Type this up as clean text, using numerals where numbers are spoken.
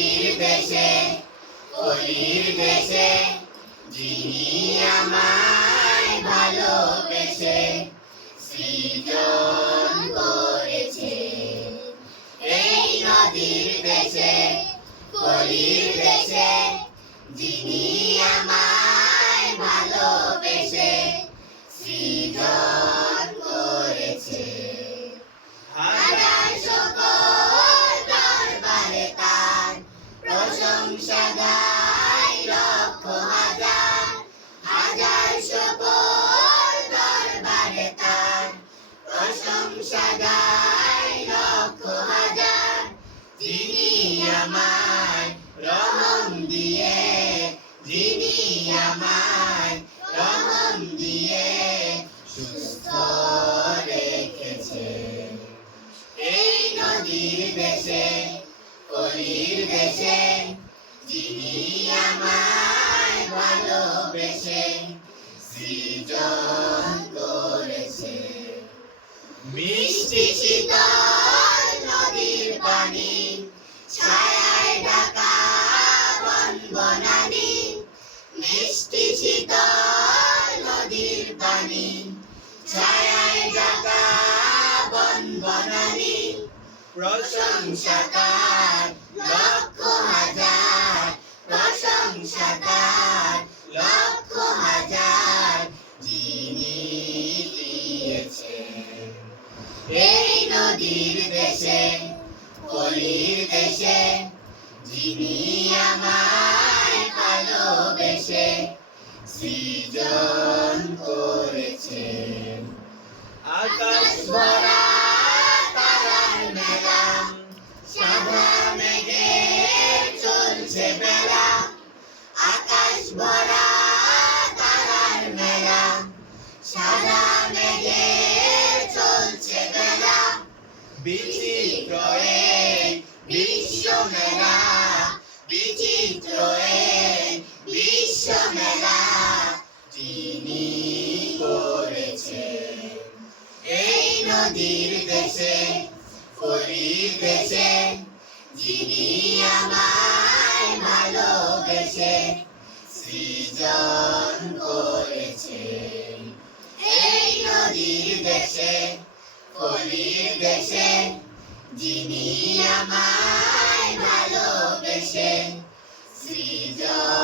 নদীর দেশে কলির দেশে যিনি আমায় ভালোবেসে সৃজন করেছে। এই নদীর দেশে কলির দেশে যিনি আমায় ভালোবেসে সৃজন করেছে। হাজার সকল দরবারে তার প্রশংসা গাই লক্ষ হাজার। হাজার সকল দরবারে তার প্রশংসা গাই লক্ষ হাজার। যিনি আমায় রহম দিয়ে যিনি আমায় রহম দিয়ে সুস্থ রেখেছে। এই নদীর দেশে কলির দেশে যিনি আমায় ভালোবেসে সৃজন করেছে। মিষ্টি শীতল নদীর পানি ছায়ায় ঢাকা বন বনানী। মিষ্টি শীতল নদীর পানি ছায়ায় ঢাকা বন বনানী। প্রশংসা তার লক্ষ হাজার প্রশংসা তার লক্ষ হাজার যিনি দিয়েছেন। এই নদীর দেশে কলির দেশে যিনি আমায় ভালোবেসে সৃজন করেছেন। আকাশ ভরা তারার মেলা সাদা মেঘে চলছে বেলা। আকাশ ভরা তারার মেলা সাদা মেঘে চলছে বেলা। বিচিত্র এই বিশ্ব মেলা বিচিত্র এই বিশ্ব মেলা যিনি করেছেন। এই নদীর দেশে কলির দেশে যিনি আমায় ভালোবেসে সৃজন করেছেন। এই নদীর দেশে কলির দেশে যিনি আমায় ভালোবেসে সৃজন